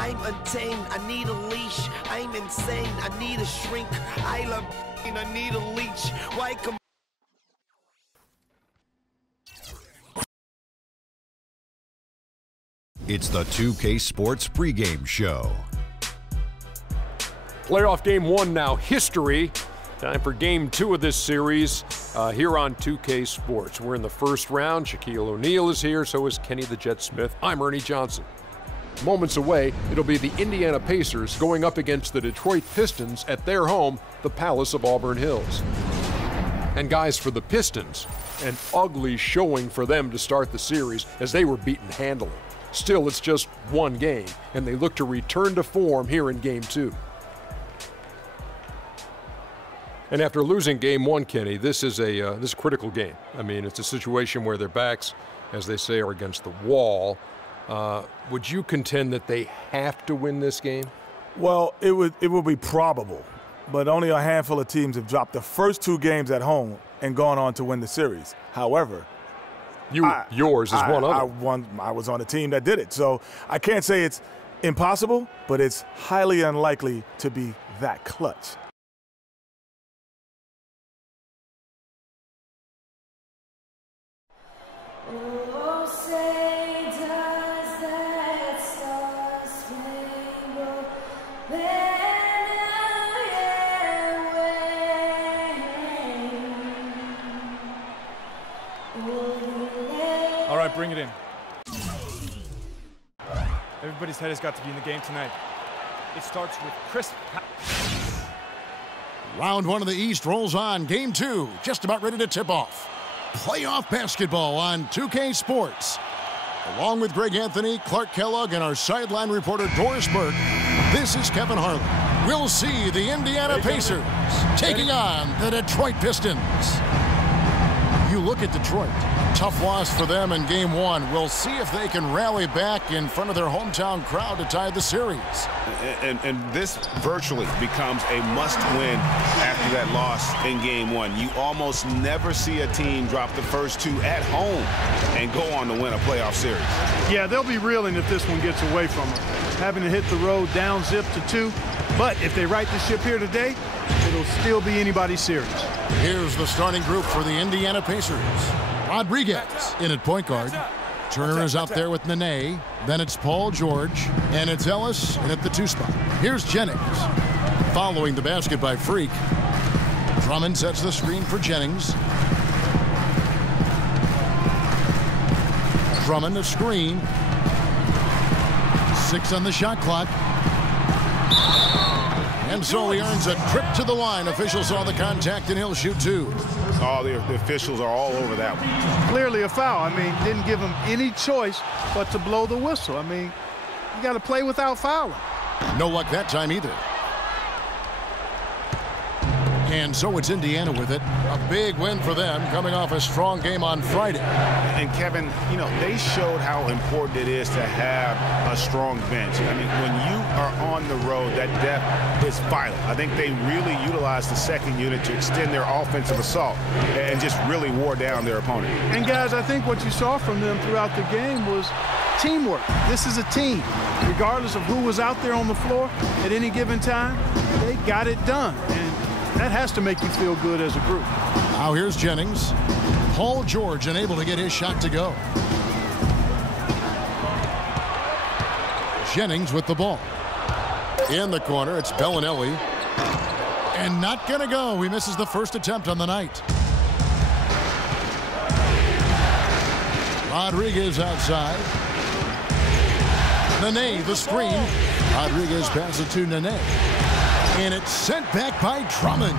I'm untamed, I need a leash. I'm insane, I need a shrink. I love and I need a leech. Why come? It's the 2K Sports pregame show. Playoff game 1 now, history. Time for game 2 of this series here on 2K Sports. We're in the first round. Shaquille O'Neal is here, so is Kenny the Jet Smith. I'm Ernie Johnson. Moments away, it'll be the Indiana Pacers going up against the Detroit Pistons at their home, the Palace of Auburn Hills. And guys, for the Pistons, an ugly showing for them to start the series as they were beaten handily. Still, it's just one game, and they look to return to form here in game 2. And after losing game 1, Kenny, this is a critical game. I mean, it's a situation where their backs, as they say, are against the wall. Would you contend that they have to win this game? Well, it would be probable, but only a handful of teams have dropped the first 2 games at home and gone on to win the series. However, yours is one of them. I was on a team that did it, so I can't say it's impossible, but it's highly unlikely to be that clutch. All right, bring it in. Everybody's head has got to be in the game tonight. It starts with Chris. Round 1 of the East rolls on. Game 2, just about ready to tip off. Playoff basketball on 2K Sports. Along with Greg Anthony, Clark Kellogg, and our sideline reporter Doris Burke, this is Kevin Harlan. We'll see the Indiana Pacers taking on the Detroit Pistons. You look at Detroit. Tough loss for them in game 1. We'll see if they can rally back in front of their hometown crowd to tie the series. And this virtually becomes a must-win after that loss in game 1. You almost never see a team drop the first 2 at home and go on to win a playoff series. Yeah, they'll be reeling if this one gets away from them. Having to hit the road down zip to 2. But if they right the ship here today, it'll still be anybody's series. Here's the starting group for the Indiana Pacers. Rodriguez in at point guard. Turner is out there with Nene. Then it's Paul George. And it's Ellis in at the 2 spot. Here's Jennings. Following the basket by Freak. Drummond sets the screen for Jennings. Drummond a screen. 6 on the shot clock. And so he earns a trip to the line. Officials saw the contact, and he'll shoot 2. Oh, the officials are all over that one. Clearly a foul. I mean, didn't give him any choice but to blow the whistle. I mean, you got to play without fouling. No luck that time either. And so it's Indiana with it. A big win for them, coming off a strong game on Friday. And Kevin, you know, they showed how important it is to have a strong bench. I mean, when you are on the road, that depth is vital. I think they really utilized the second unit to extend their offensive assault and just really wore down their opponent. And guys, I think what you saw from them throughout the game was teamwork. This is a team. Regardless of who was out there on the floor at any given time, they got it done. And that has to make you feel good as a group. Now here's Jennings. Paul George unable to get his shot to go. Jennings with the ball. In the corner, it's Bellinelli. And not going to go. He misses the first attempt on the night. Rodriguez outside. Nene, the screen. Rodriguez passes it to Nene. And it's sent back by Drummond.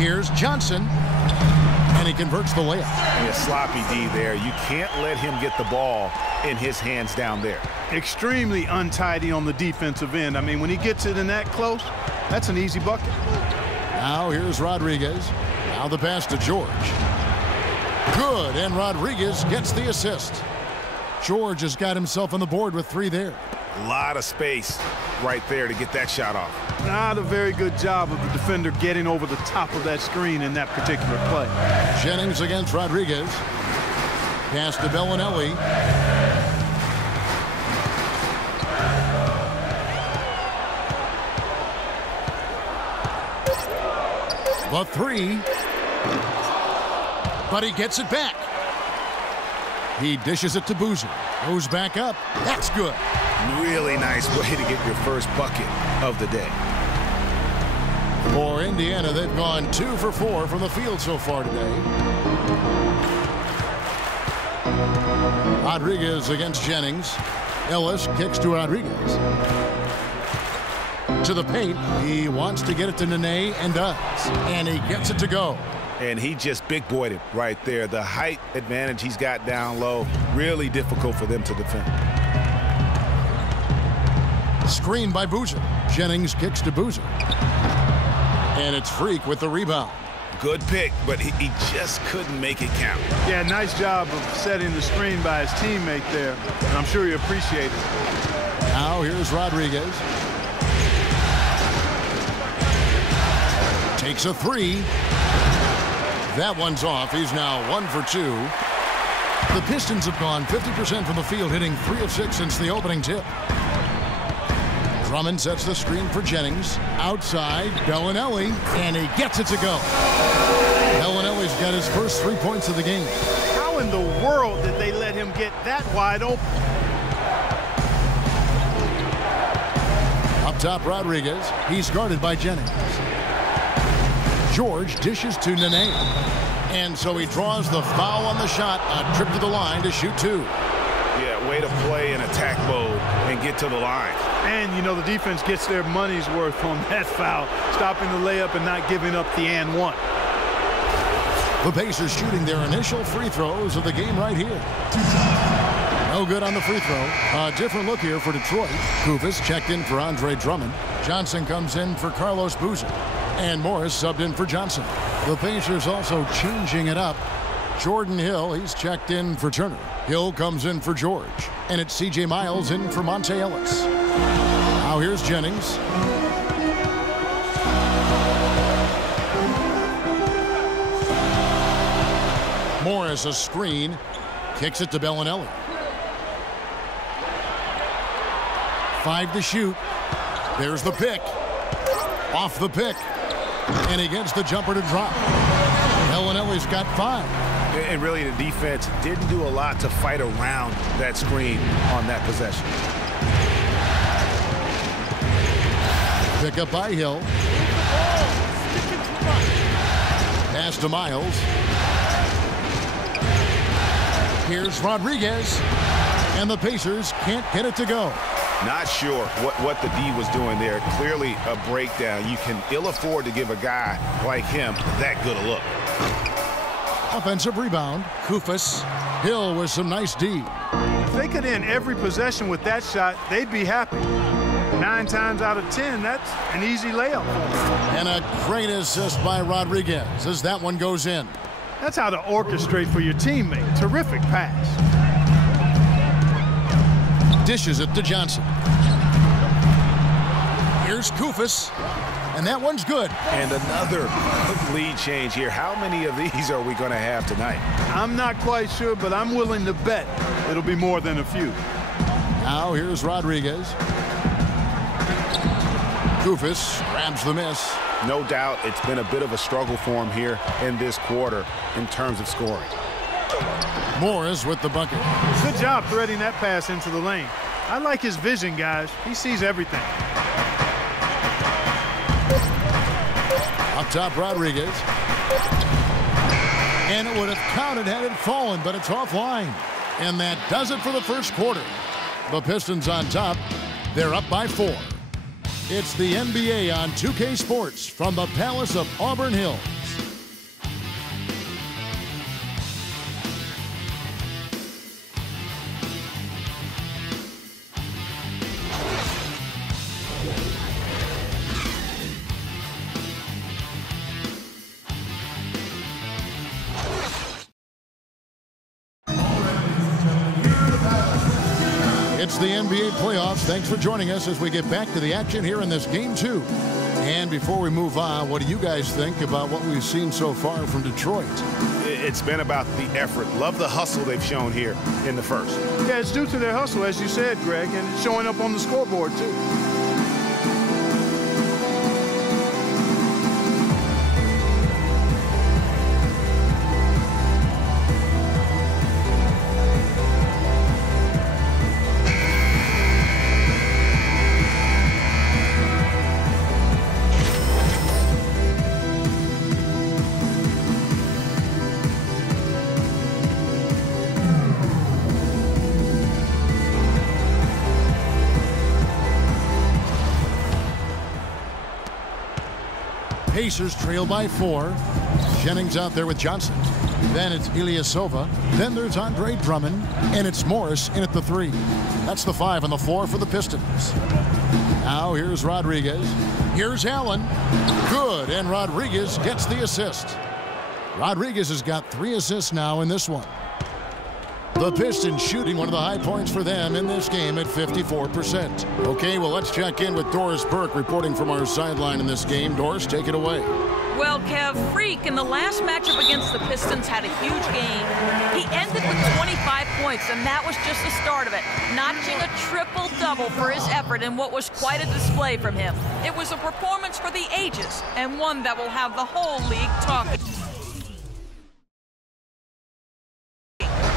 Here's Johnson. And he converts the layup. A sloppy D there. You can't let him get the ball in his hands down there. Extremely untidy on the defensive end. I mean, when he gets it in that close, that's an easy bucket. Now here's Rodriguez. Now the pass to George. Good, and Rodriguez gets the assist. George has got himself on the board with 3 there. A lot of space right there to get that shot off. Not a very good job of the defender getting over the top of that screen in that particular play. Jennings against Rodriguez. Pass to Bellinelli. The three. But he gets it back. He dishes it to Boozer. Goes back up. That's good. Really nice way to get your first bucket of the day. For Indiana, they've gone 2 for 4 from the field so far today. Rodriguez against Jennings. Ellis kicks to Rodriguez. To the paint. He wants to get it to Nene and does. And he gets it to go. And he just big boyed it right there. The height advantage he's got down low, really difficult for them to defend. Screen by Boozer. Jennings kicks to Boozer. And it's Freak with the rebound. Good pick, but he just couldn't make it count. Yeah, nice job of setting the screen by his teammate there. And I'm sure he appreciated it. Now here's Rodriguez. Takes a three. That one's off. He's now 1 for 2. The Pistons have gone 50% from the field, hitting 3 of 6 since the opening tip. Drummond sets the screen for Jennings. Outside, Bellinelli, and he gets it to go. Bellinelli's got his first 3 points of the game. How in the world did they let him get that wide open? Up top, Rodriguez. He's guarded by Jennings. George dishes to Nene. And so he draws the foul on the shot. A trip to the line to shoot 2. Yeah, way to play in attack mode and get to the line. And, you know, the defense gets their money's worth on that foul, stopping the layup and not giving up the and one. The Pacers shooting their initial free throws of the game right here. No good on the free throw. A different look here for Detroit. Koufos checked in for Andre Drummond. Johnson comes in for Carlos Boozer. And Morris subbed in for Johnson. The Pacers also changing it up. Jordan Hill, he's checked in for Turner. Hill comes in for George. And it's C.J. Miles in for Monte Ellis. Now here's Jennings. Morris a screen. Kicks it to Bellinelli. 5 to shoot. There's the pick. Off the pick. And he gets the jumper to drop. Bellinelli's got 5. And really, the defense didn't do a lot to fight around that screen on that possession. Pick up by Hill. Pass to Miles. Here's Rodriguez. And the Pacers can't get it to go. Not sure what the D was doing there. Clearly a breakdown. You can ill afford to give a guy like him that good a look. Offensive rebound. Koufos. Hill with some nice D. If they could end every possession with that shot, they'd be happy. 9 times out of 10, that's an easy layup. And a great assist by Rodriguez as that one goes in. That's how to orchestrate for your teammate. Terrific pass. Dishes it to Johnson. Here's Koufos. And that one's good. And another lead change here. How many of these are we going to have tonight? I'm not quite sure, but I'm willing to bet it'll be more than a few. Now here's Rodriguez. Koufos grabs the miss. No doubt it's been a bit of a struggle for him here in this quarter in terms of scoring. Morris with the bucket. Good job threading that pass into the lane. I like his vision, guys. He sees everything. Up top, Rodriguez. And it would have counted had it fallen, but it's offline. And that does it for the first quarter. The Pistons on top. They're up by 4. It's the NBA on 2K Sports from the Palace of Auburn Hills. It's the NBA playoffs. Thanks for joining us as we get back to the action here in this Game 2. And before we move on, what do you guys think about what we've seen so far from Detroit? It's been about the effort. Love the hustle they've shown here in the first. Yeah, it's due to their hustle, as you said, Greg, and it's showing up on the scoreboard, too. Pacers trail by 4. Jennings out there with Johnson. Then it's Ilyasova. Then there's Andre Drummond. And it's Morris in at the 3. That's the 5 on the floor for the Pistons. Now here's Rodriguez. Here's Allen. Good, and Rodriguez gets the assist. Rodriguez has got 3 assists now in this one. The Pistons shooting one of the high points for them in this game at 54%. Okay, well, let's check in with Doris Burke reporting from our sideline in this game. Doris, take it away. Well, Kev, Freak in the last matchup against the Pistons had a huge game. He ended with 25 points, and that was just the start of it, notching a triple-double for his effort in what was quite a display from him. It was a performance for the ages, and one that will have the whole league talking.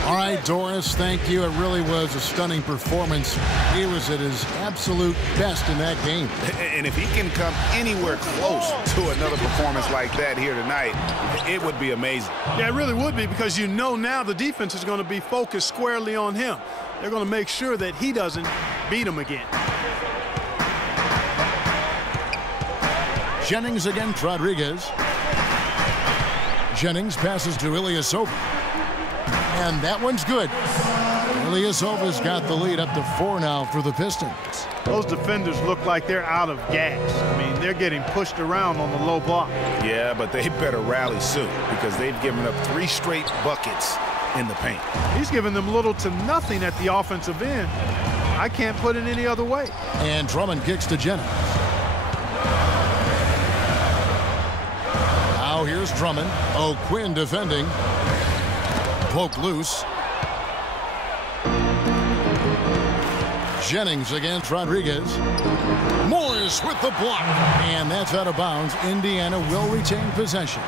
All right, Doris, thank you. It really was a stunning performance. He was at his absolute best in that game. And if he can come anywhere close to another performance like that here tonight, it would be amazing. Yeah, it really would be, because you know now the defense is going to be focused squarely on him. They're going to make sure that he doesn't beat him again. Jennings against Rodriguez. Jennings passes to Ilyasova. And that one's good. Ilyasova's got the lead up to 4 now for the Pistons. Those defenders look like they're out of gas. I mean, they're getting pushed around on the low block. Yeah, but they better rally soon, because they've given up 3 straight buckets in the paint. He's giving them little to nothing at the offensive end. I can't put it any other way. And Drummond kicks to Jennings. Now here's Drummond. O'Quinn defending. Poke loose. Jennings against Rodriguez. Morris with the block. And that's out of bounds. Indiana will retain possession.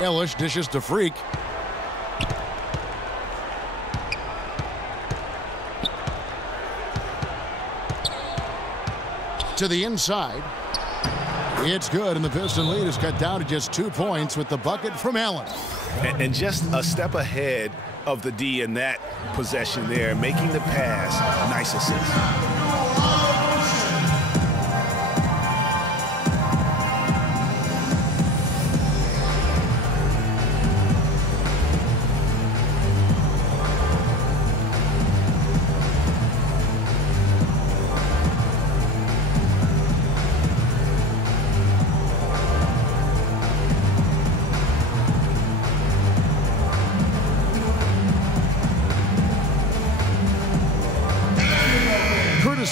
Ellis dishes to Freak. To the inside. It's good, and the Piston lead is cut down to just 2 points with the bucket from Allen. And just a step ahead of the D in that possession there, making the pass. Nice assist.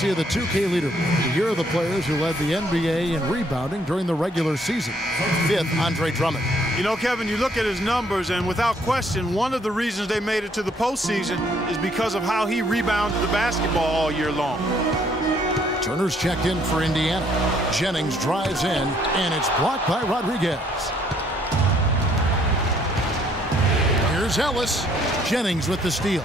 Of the 2K leader. Here are the players who led the NBA in rebounding during the regular season. 5th, Andre Drummond. You know, Kevin, you look at his numbers, and without question, one of the reasons they made it to the postseason is because of how he rebounded the basketball all year long. Turner's checked in for Indiana. Jennings drives in, and it's blocked by Rodriguez. Here's Ellis. Jennings with the steal.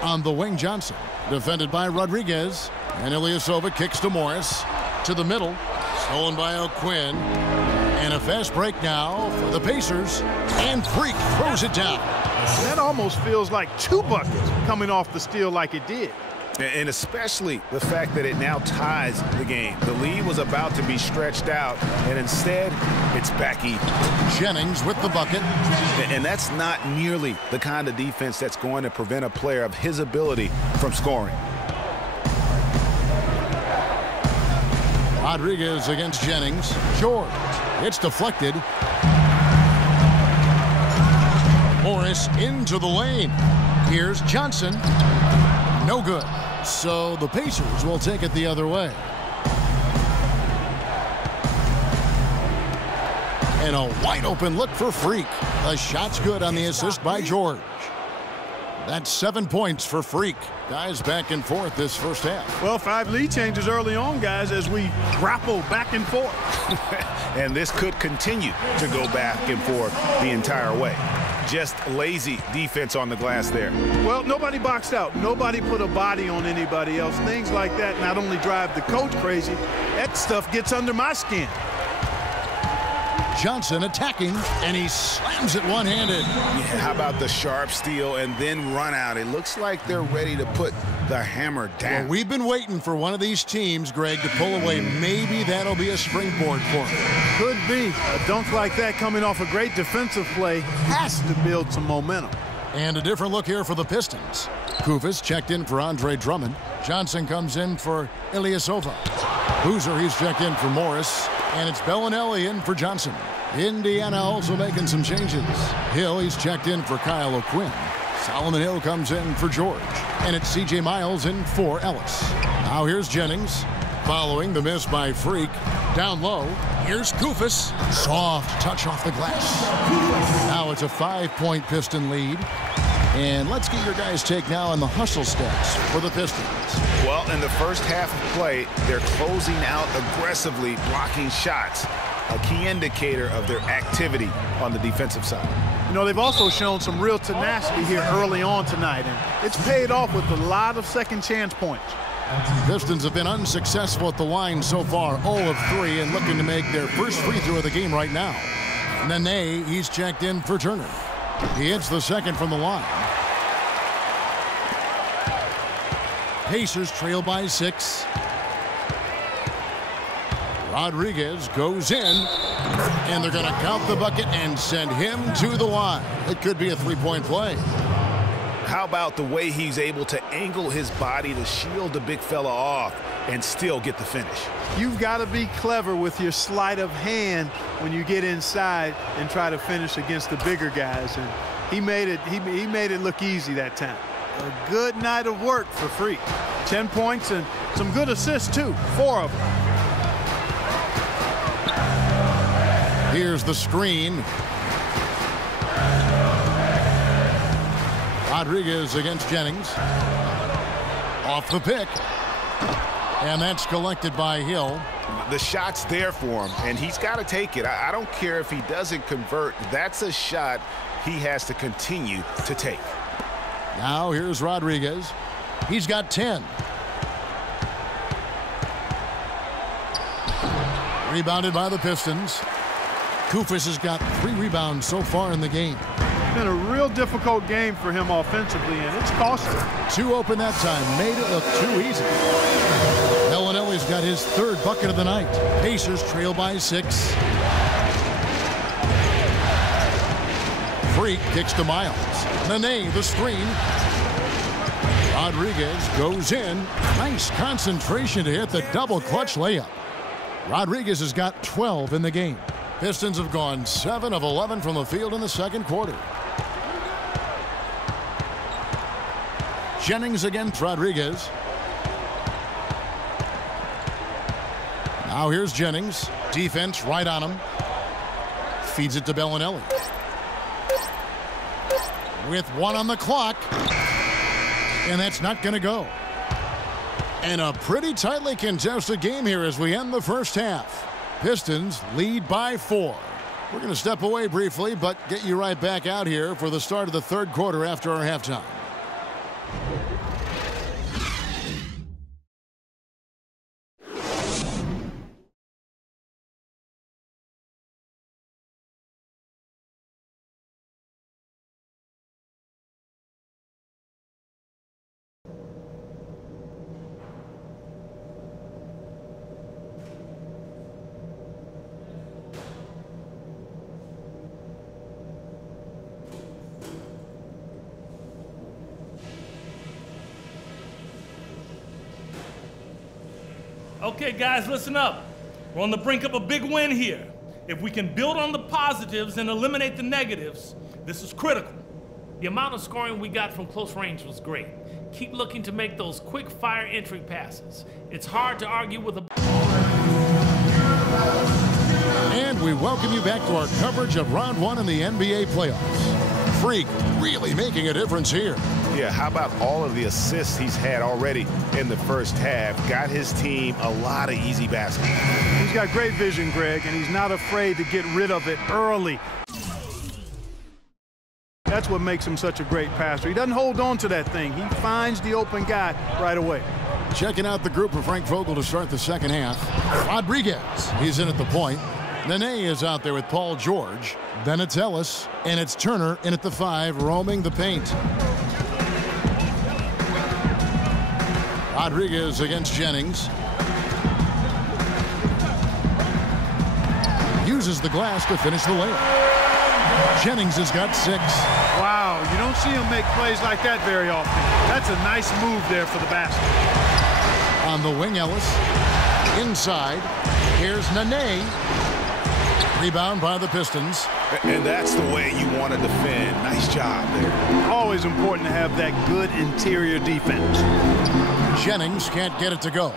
On the wing, Johnson, defended by Rodriguez, and Ilyasova kicks to Morris, to the middle, stolen by O'Quinn, and a fast break now for the Pacers, and Freak throws it down. That almost feels like 2 buckets coming off the steal like it did. And especially the fact that it now ties the game. The lead was about to be stretched out, and instead, it's back even. Jennings with the bucket. And that's not nearly the kind of defense that's going to prevent a player of his ability from scoring. Rodriguez against Jennings. George. It's deflected. Morris into the lane. Here's Johnson. No good. So the Pacers will take it the other way. And a wide open look for Freak. The shot's good on the assist by George. That's 7 points for Freak. Guys back and forth this first half. Well, 5 lead changes early on, guys, as we grapple back and forth. And this could continue to go back and forth the entire way. Just lazy defense on the glass there. Well, nobody boxed out. Nobody put a body on anybody else. Things like that not only drive the coach crazy, that stuff gets under my skin. Johnson attacking, and he slams it one-handed. Yeah, how about the sharp steal and then run out? It looks like they're ready to put the hammer down. Well, we've been waiting for one of these teams, Greg, to pull away. Maybe that'll be a springboard for them. Could be. A dunk like that coming off a great defensive play has to build some momentum. And a different look here for the Pistons. Kufis checked in for Andre Drummond. Johnson comes in for Ilyasova. Boozer, he's checked in for Morris. And it's Bellinelli in for Johnson. Indiana also making some changes. Hill, he's checked in for Kyle O'Quinn. Solomon Hill comes in for George. And it's C.J. Miles in for Ellis. Now here's Jennings. Following the miss by Freak. Down low, here's Kufis. Soft touch off the glass. Now it's a 5-point Piston lead. And let's get your guys' take now on the hustle stats for the Pistons. Well, in the first half of play, they're closing out aggressively, blocking shots, a key indicator of their activity on the defensive side. You know, they've also shown some real tenacity here early on tonight, and it's paid off with a lot of second chance points. Pistons have been unsuccessful at the line so far, 0 of 3, and looking to make their first free throw of the game right now. Nene, he's checked in for Turner. He hits the second from the line. Pacers trail by 6. Rodriguez goes in, and they're going to count the bucket and send him to the line. It could be a 3-point play. How about the way he's able to angle his body to shield the big fella off and still get the finish? You've got to be clever with your sleight of hand when you get inside and try to finish against the bigger guys. And he made it look easy that time. A good night of work for Freak. 10 points and some good assists too. 4 of them. Here's the screen. Rodriguez against Jennings. Off the pick. And that's collected by Hill. The shot's there for him, and he's got to take it. I don't care if he doesn't convert. That's a shot he has to continue to take. Now here's Rodriguez. He's got 10. Rebounded by the Pistons. Kufis has got 3 rebounds so far in the game. It's been a real difficult game for him offensively, and it's costly. 2 open that time. Made it look too easy. Bellinelli's got his 3rd bucket of the night. Pacers trail by 6. Freak kicks to Miles. Nene, the screen. Rodriguez goes in. Nice concentration to hit the double clutch layup. Rodriguez has got 12 in the game. Pistons have gone 7 of 11 from the field in the second quarter. Jennings against Rodriguez. Now here's Jennings. Defense right on him. Feeds it to Bellinelli. With 1 on the clock. And that's not going to go. And a pretty tightly contested game here as we end the first half. Pistons lead by 4. We're going to step away briefly, but get you right back out here for the start of the third quarter after our halftime. Okay, guys, listen up. We're on the brink of a big win here. If we can build on the positives and eliminate the negatives, this is critical. The amount of scoring we got from close range was great. Keep looking to make those quick fire entry passes. It's hard to argue with a... And we welcome you back to our coverage of round one in the NBA playoffs. Freak really making a difference here. Yeah, how about all of the assists he's had already in the first half? Got his team a lot of easy baskets. He's got great vision, Greg, and he's not afraid to get rid of it early. That's what makes him such a great passer. He doesn't hold on to that thing. He finds the open guy right away. Checking out the group of Frank Vogel to start the second half. Rodriguez, he's in at the point. Nene is out there with Paul George. Then it's Ellis, and it's Turner in at the 5, roaming the paint. Rodriguez against Jennings. Uses the glass to finish the layup. Jennings has got 6. Wow, you don't see him make plays like that very often. That's a nice move there for the basket. On the wing, Ellis. Inside. Here's Nene. Rebound by the Pistons. And that's the way you want to defend. Nice job there. Always important to have that good interior defense. Jennings can't get it to go.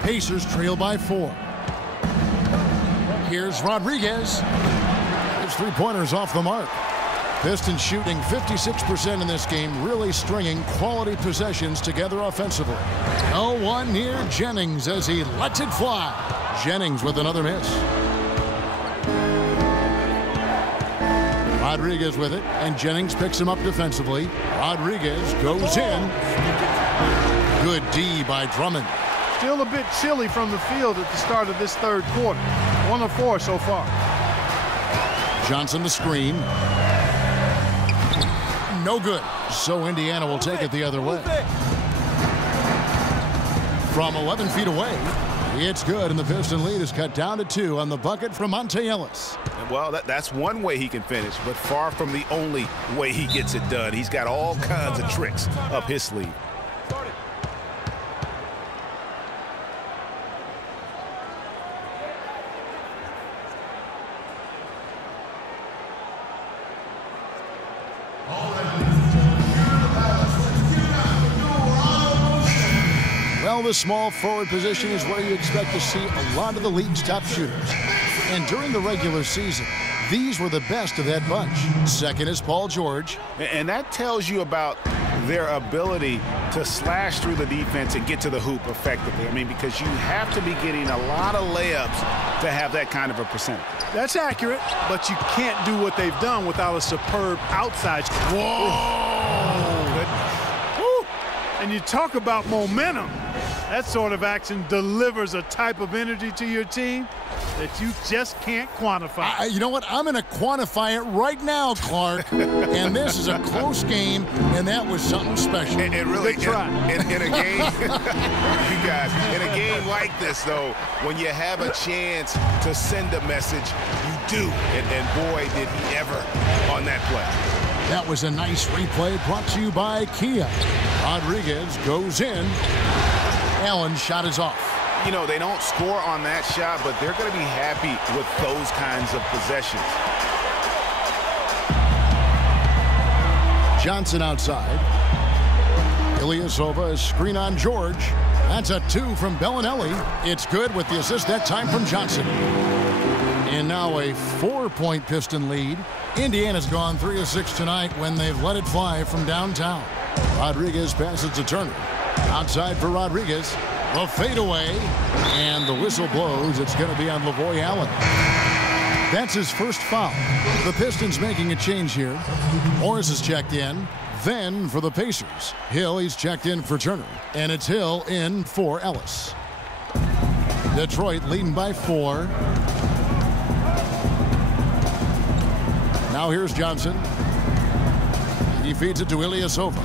Pacers trail by 4. Here's Rodriguez. His three-pointers off the mark. Pistons shooting 56% in this game, really stringing quality possessions together offensively. 0-1 near Jennings as he lets it fly. Jennings with another miss. Rodriguez with it, and Jennings picks him up defensively. Rodriguez goes in. Good D by Drummond. Still a bit chilly from the field at the start of this third quarter. 1 of 4 so far. Johnson the screen. No good. So Indiana will take it the other way. From 11 feet away, it's good, and the Piston lead is cut down to 2 on the bucket from Monte Ellis. Well, that's one way he can finish, but far from the only way he gets it done. He's got all kinds of tricks up his sleeve. Well, the small forward position is where you expect to see a lot of the league's top shooters. And during the regular season, these were the best of that bunch. Second is Paul George. And that tells you about their ability to slash through the defense and get to the hoop effectively. I mean, because you have to be getting a lot of layups to have that kind of a percentage. That's accurate, but you can't do what they've done without a superb outside. Whoa! Goodness. Woo. And you talk about momentum. That sort of action delivers a type of energy to your team that you just can't quantify. You know what? I'm going to quantify it right now, Clark. And this is a close game, and that was something special. And really, Good try. In a game, you guys, in a game like this, though, when you have a chance to send a message, you do. And boy, did he ever on that play. That was a nice replay brought to you by Kia. Rodriguez goes in. Allen's shot is off. You know, they don't score on that shot, but they're going to be happy with those kinds of possessions. Johnson outside. Ilyasova, screen on George. That's a 2 from Bellinelli. It's good with the assist that time from Johnson. And now a 4-point Piston lead. Indiana's gone 3 of 6 tonight when they've let it fly from downtown. Rodriguez passes to Turner. Outside for Rodriguez. The fadeaway. And the whistle blows. It's going to be on Lavoy Allen. That's his first foul. The Pistons making a change here. Morris is checked in. Then for the Pacers, Hill, he's checked in for Turner. And it's Hill in for Ellis. Detroit leading by 4. Now here's Johnson. He feeds it to Ilyasova.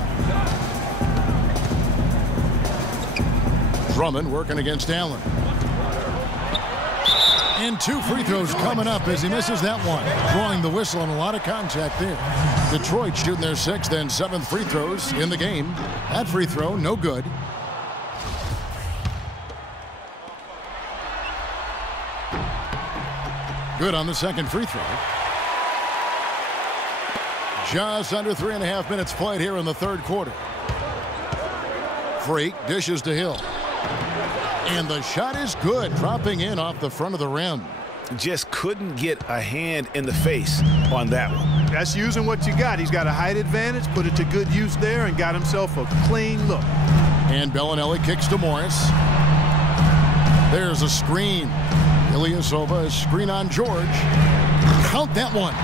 Drummond working against Allen. And 2 free throws coming up as he misses that one. Drawing the whistle and a lot of contact there. Detroit shooting their 6th and 7th free throws in the game. That free throw, no good. Good on the second free throw. Just under 3.5 minutes played here in the third quarter. Freak dishes to Hill. And the shot is good, dropping in off the front of the rim. Just couldn't get a hand in the face on that one. That's using what you got. He's got a height advantage, put it to good use there, and got himself a clean look. And Bellinelli kicks to Morris. There's a screen. Ilyasova, a screen on George. Count that one.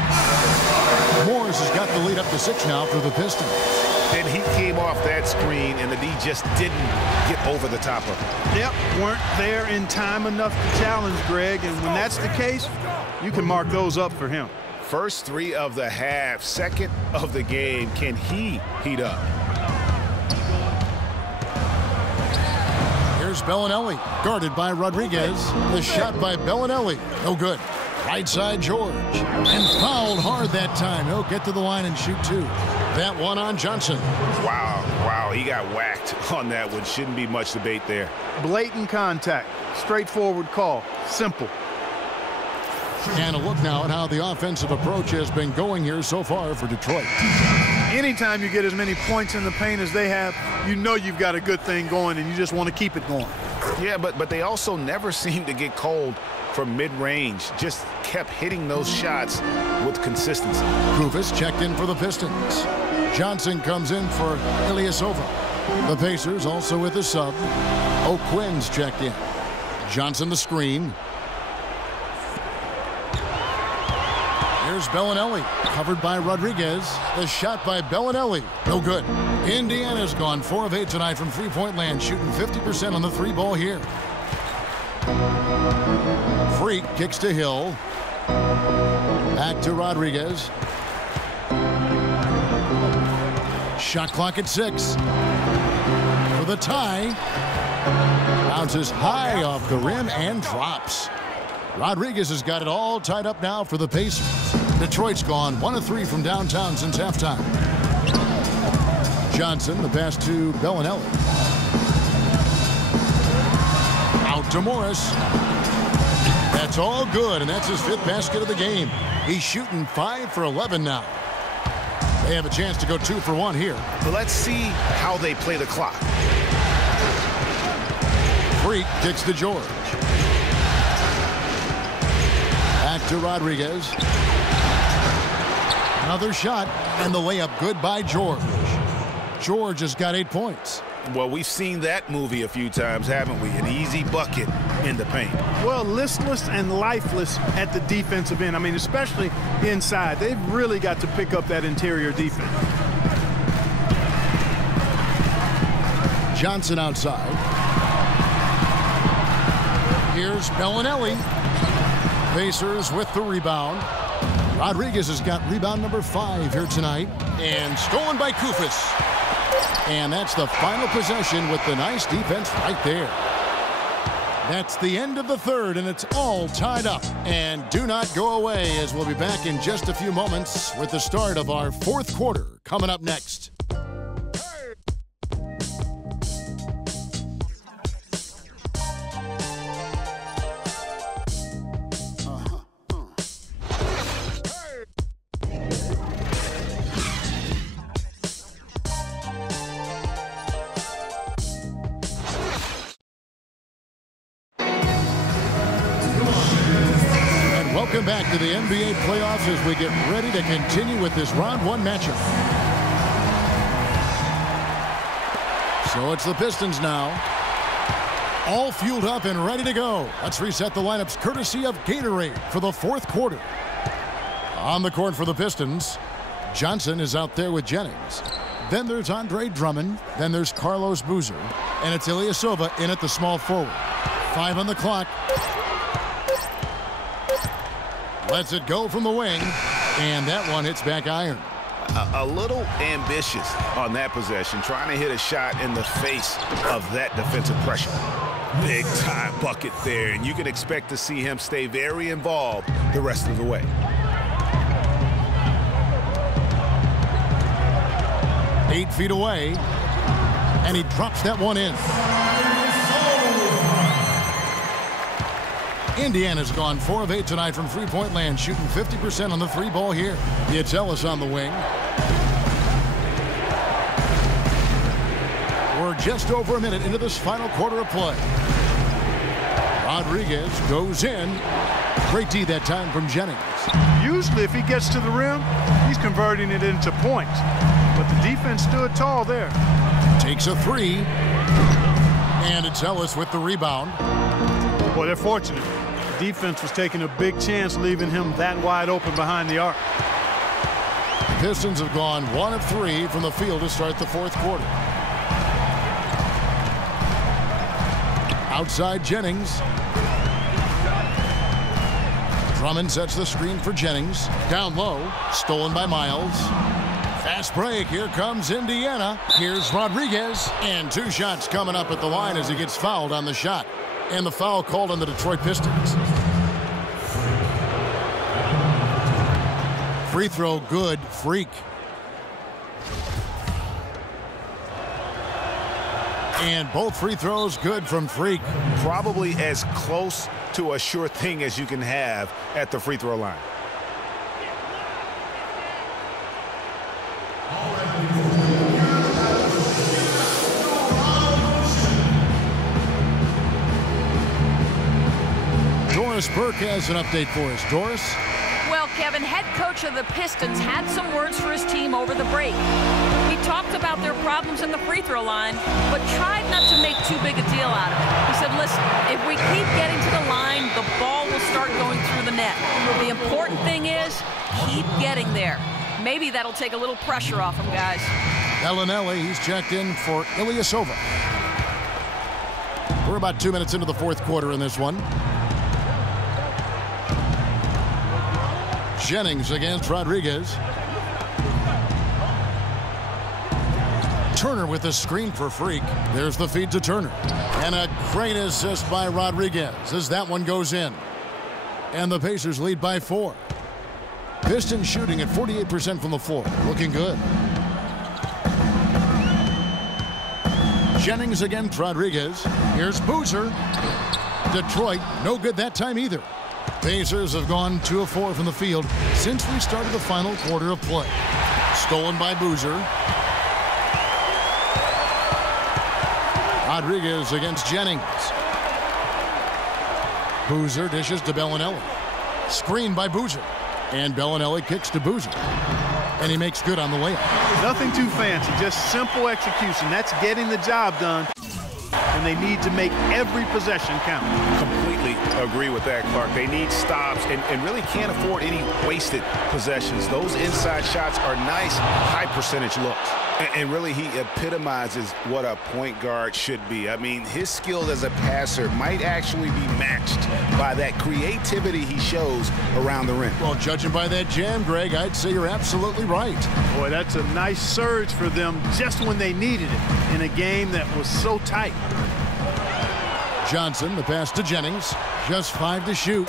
Morris has got the lead up to 6 now for the Pistons. And he came off that screen, and the D just didn't get over the top of it. Yep, weren't there in time enough to challenge Greg, and when that's the case, you can mark those up for him. First 3 of the half, second of the game. Can he heat up? Here's Bellinelli, guarded by Rodriguez. The shot by Bellinelli, no good. Right side George, and fouled hard that time. He'll get to the line and shoot 2. That one on Johnson. Wow, he got whacked on that one. Shouldn't be much debate there. Blatant contact, straightforward call, simple. And a look now at how the offensive approach has been going here so far for Detroit. Anytime you get as many points in the paint as they have, you know you've got a good thing going, and you just want to keep it going. Yeah, but they also never seem to get cold from mid-range. Just kept hitting those shots with consistency. Kufis checked in for the Pistons. Johnson comes in for Ilyasova. The Pacers also with the sub. O'Quinn's checked in. Johnson the screen. Here's Bellinelli, covered by Rodriguez. The shot by Bellinelli, no good. Indiana's gone 4 of 8 tonight from three-point land, shooting 50% on the 3-ball here. Freak kicks to Hill. Back to Rodriguez. Shot clock at 6. For the tie. Bounces high off the rim and drops. Rodriguez has got it all tied up now for the Pacers. Detroit's gone 1 of 3 from downtown since halftime. Johnson, the pass to Bellinelli. Out to Morris. That's all good, and that's his 5th basket of the game. He's shooting 5 for 11 now. They have a chance to go 2 for 1 here. But let's see how they play the clock. Freak kicks to George. Back to Rodriguez. Another shot, and the layup good by George. George has got 8 points. Well, we've seen that movie a few times, haven't we? An easy bucket in the paint. Well, listless and lifeless at the defensive end. I mean, especially inside. They've really got to pick up that interior defense. Johnson outside. Here's Bellinelli. Pacers with the rebound. Rodriguez has got rebound number 5 here tonight. And stolen by Kufis. And that's the final possession with the nice defense right there. That's the end of the third, and it's all tied up. And do not go away, as we'll be back in just a few moments with the start of our 4th quarter coming up next. Welcome back to the NBA playoffs as we get ready to continue with this round 1 matchup. So it's the Pistons now. All fueled up and ready to go. Let's reset the lineups courtesy of Gatorade for the 4th quarter. On the court for the Pistons, Johnson is out there with Jennings. Then there's Andre Drummond. Then there's Carlos Boozer. And it's Ilyasova in at the small forward. 5 on the clock. Lets it go from the wing, and that one hits back iron. A little ambitious on that possession, trying to hit a shot in the face of that defensive pressure. Big time bucket there, and you can expect to see him stay very involved the rest of the way. 8 feet away, and he drops that one in. Indiana's gone 4 of 8 tonight from three-point land, shooting 50% on the three ball here. It's Ellis on the wing. We're just over a minute into this final quarter of play. Rodriguez goes in. Great D that time from Jennings. Usually if he gets to the rim, he's converting it into points. But the defense stood tall there. Takes a three. And it's Ellis with the rebound. Well, they're fortunate. The defense was taking a big chance, leaving him that wide open behind the arc. Pistons have gone 1 of 3 from the field to start the fourth quarter. Outside Jennings. Drummond sets the screen for Jennings. Down low. Stolen by Miles. Fast break. Here comes Indiana. Here's Rodriguez. And 2 shots coming up at the line as he gets fouled on the shot. And the foul called on the Detroit Pistons. Free throw good. Freak. And both free throws good from Freak. Probably as close to a sure thing as you can have at the free throw line. Doris Burke has an update for us. Doris? Well, Kevin, head coach of the Pistons had some words for his team over the break. He talked about their problems at the free throw line, but tried not to make too big a deal out of it. He said, listen, if we keep getting to the line, the ball will start going through the net. The important thing is keep getting there. Maybe that'll take a little pressure off him, guys. Bellinelli, he's checked in for Ilyasova. We're about 2 minutes into the fourth quarter in this one. Jennings against Rodriguez. Turner with the screen for Freak. There's the feed to Turner. And a great assist by Rodriguez as that one goes in. And the Pacers lead by 4. Pistons shooting at 48% from the floor. Looking good. Jennings against Rodriguez. Here's Boozer. Detroit, no good that time either. Pacers have gone 2 of 4 from the field since we started the final quarter of play. Stolen by Boozer. Rodriguez against Jennings. Boozer dishes to Bellinelli. Screen by Boozer. And Bellinelli kicks to Boozer. And he makes good on the layup. Nothing too fancy, just simple execution. That's getting the job done. And they need to make every possession count. Completely agree with that, Clark. They need stops and really can't afford any wasted possessions. Those inside shots are nice, high percentage looks. And really, he epitomizes what a point guard should be. I mean, his skill as a passer might actually be matched by that creativity he shows around the rim. Well, judging by that jam, Greg, I'd say you're absolutely right. Boy, that's a nice surge for them just when they needed it in a game that was so tight. Johnson, the pass to Jennings. Just 5 to shoot.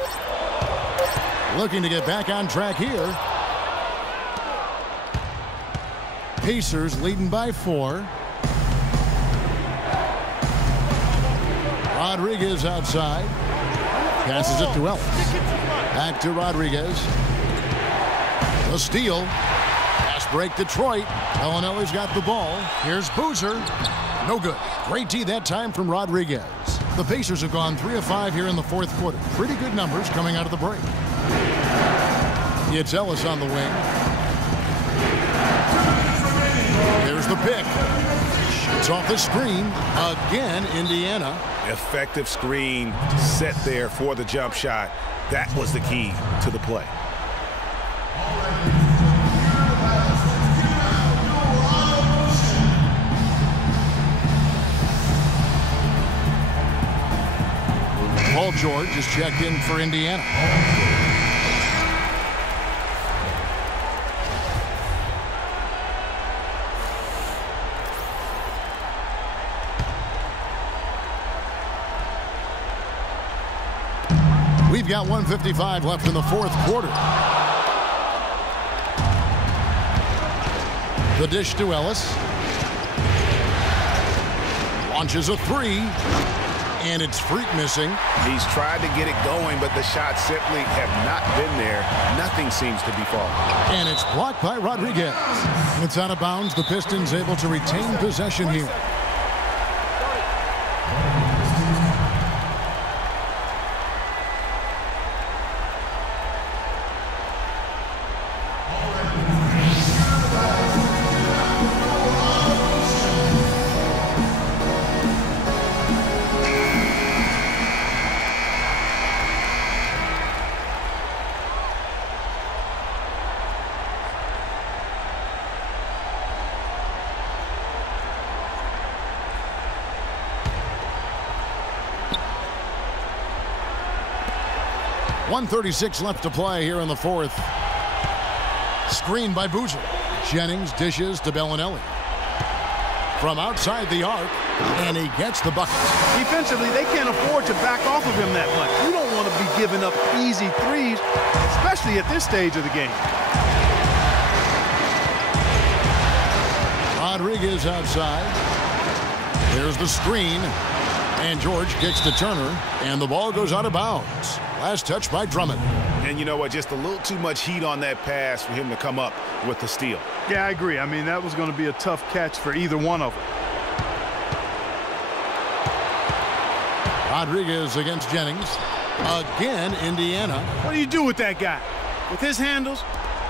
Looking to get back on track here. Pacers leading by 4. Rodriguez outside. Passes it to Ellis. Back to Rodriguez. The steal. Pass break Detroit. Bellinelli's got the ball. Here's Boozer. No good. Great D that time from Rodriguez. The Pacers have gone 3 of 5 here in the fourth quarter. Pretty good numbers coming out of the break. It's Ellis on the wing. There's the pick. Shoots off the screen. Again, Indiana. Effective screen set there for the jump shot. That was the key to the play. Paul George is checked in for Indiana. We've got 1:55 left in the fourth quarter. The dish to Ellis. Launches a 3. And it's Freak missing. He's tried to get it going, but the shots simply have not been there. Nothing seems to be falling. And it's blocked by Rodriguez. It's out of bounds. The Pistons able to retain possession here. .136 left to play here in the fourth. Screen by Boozer. Jennings dishes to Bellinelli. From outside the arc, and he gets the bucket. Defensively, they can't afford to back off of him that much. You don't want to be giving up easy threes, especially at this stage of the game. Rodriguez outside. There's the screen. And George kicks to Turner, and the ball goes out of bounds. Last touch by Drummond. And you know what? Just a little too much heat on that pass for him to come up with the steal. Yeah, I agree. I mean, that was going to be a tough catch for either one of them. Rodriguez against Jennings. Again, Indiana. What do you do with that guy? With his handles,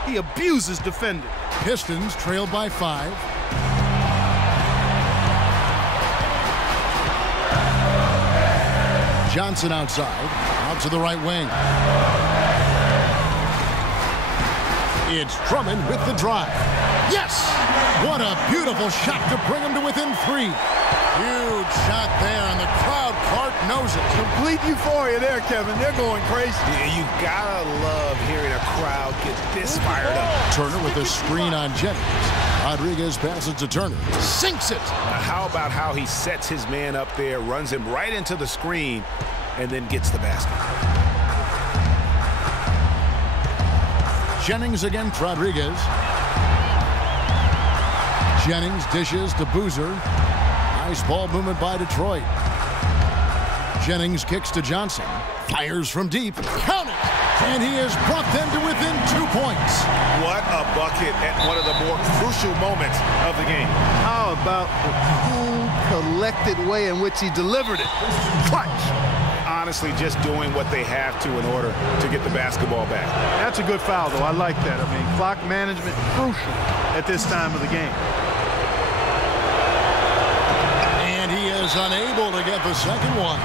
he abuses defenders. Pistons trailed by 5. Johnson outside, out to the right wing. It's Drummond with the drive. Yes! What a beautiful shot to bring him to within 3. Huge shot there, and the crowd, Clark, knows it. Complete euphoria there, Kevin. They're going crazy. Yeah, you gotta love hearing a crowd get this fired up. Turner with a screen on Jennings. Rodriguez passes to Turner. Sinks it. How about how he sets his man up there, runs him right into the screen, and then gets the basket. Jennings against Rodriguez. Jennings dishes to Boozer. Nice ball movement by Detroit. Jennings kicks to Johnson. Fires from deep. Count it! And he has brought them to within 2 points. What a bucket at one of the more crucial moments of the game. How about the cool, collected way in which he delivered it? Clutch! Honestly, just doing what they have to in order to get the basketball back. That's a good foul, though. I like that. I mean, clock management crucial at this time of the game. And he is unable to get the second one.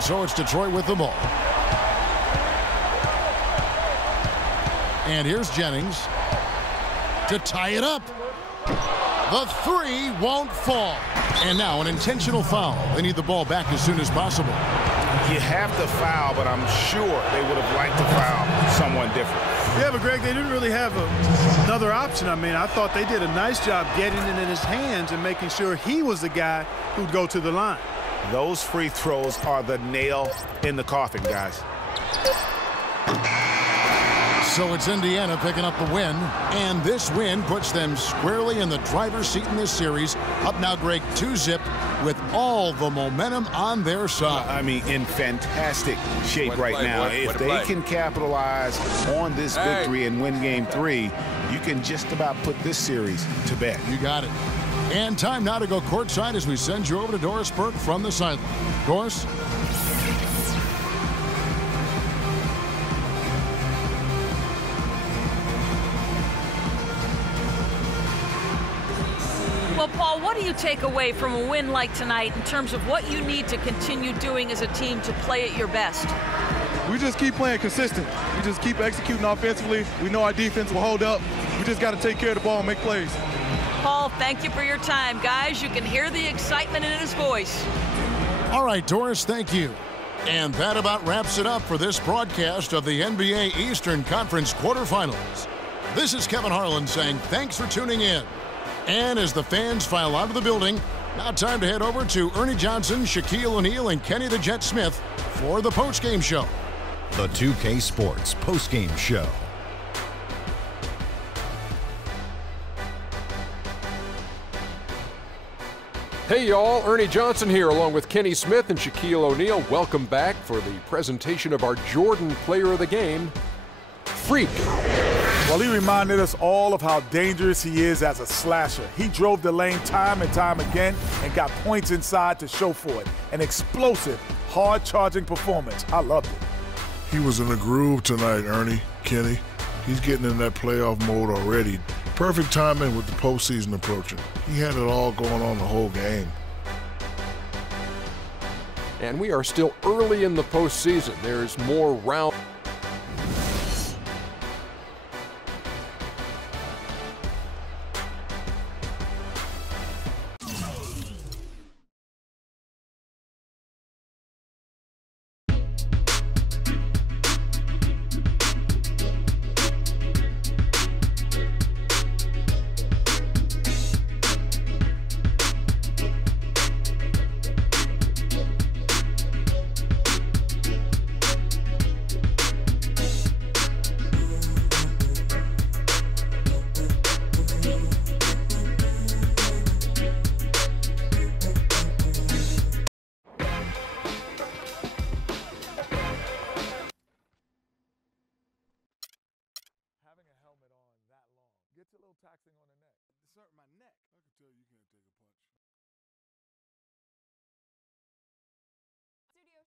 So it's Detroit with the ball. And here's Jennings to tie it up. The 3 won't fall. And now an intentional foul. They need the ball back as soon as possible. You have to foul, but I'm sure they would have liked to foul someone different. Yeah, but Greg, they didn't really have another option. I mean, I thought they did a nice job getting it in his hands and making sure he was the guy who'd go to the line. Those free throws are the nail in the coffin, guys. So it's Indiana picking up the win, and this win puts them squarely in the driver's seat in this series. Up now, Greg, 2-zip with all the momentum on their side. I mean, in fantastic shape right now. If they can capitalize on this victory and win Game 3, you can just about put this series to bed. You got it. And time now to go courtside as we send you over to Doris Burke from the sideline. Doris? Well, Paul, what do you take away from a win like tonight in terms of what you need to continue doing as a team to play at your best? We just keep playing consistent. We just keep executing offensively. We know our defense will hold up. We just got to take care of the ball and make plays. Paul, thank you for your time. Guys, you can hear the excitement in his voice. All right, Doris, thank you. And that about wraps it up for this broadcast of the NBA Eastern Conference quarterfinals. This is Kevin Harlan saying thanks for tuning in. And as the fans file out of the building, now time to head over to Ernie Johnson, Shaquille O'Neal, and Kenny the Jet Smith for the postgame show. The 2K Sports postgame show. Hey y'all, Ernie Johnson here along with Kenny Smith and Shaquille O'Neal. Welcome back for the presentation of our Jordan Player of the Game, Freak. Well, he reminded us all of how dangerous he is as a slasher. He drove the lane time and time again and got points inside to show for it. An explosive, hard-charging performance. I loved it. He was in a groove tonight, Ernie, Kenny. He's getting in that playoff mode already. Perfect timing with the postseason approaching. He had it all going on the whole game. And we are still early in the postseason. There's more round. Gets a little taxing on the neck. Sir, my neck. I can tell you can't take a punch.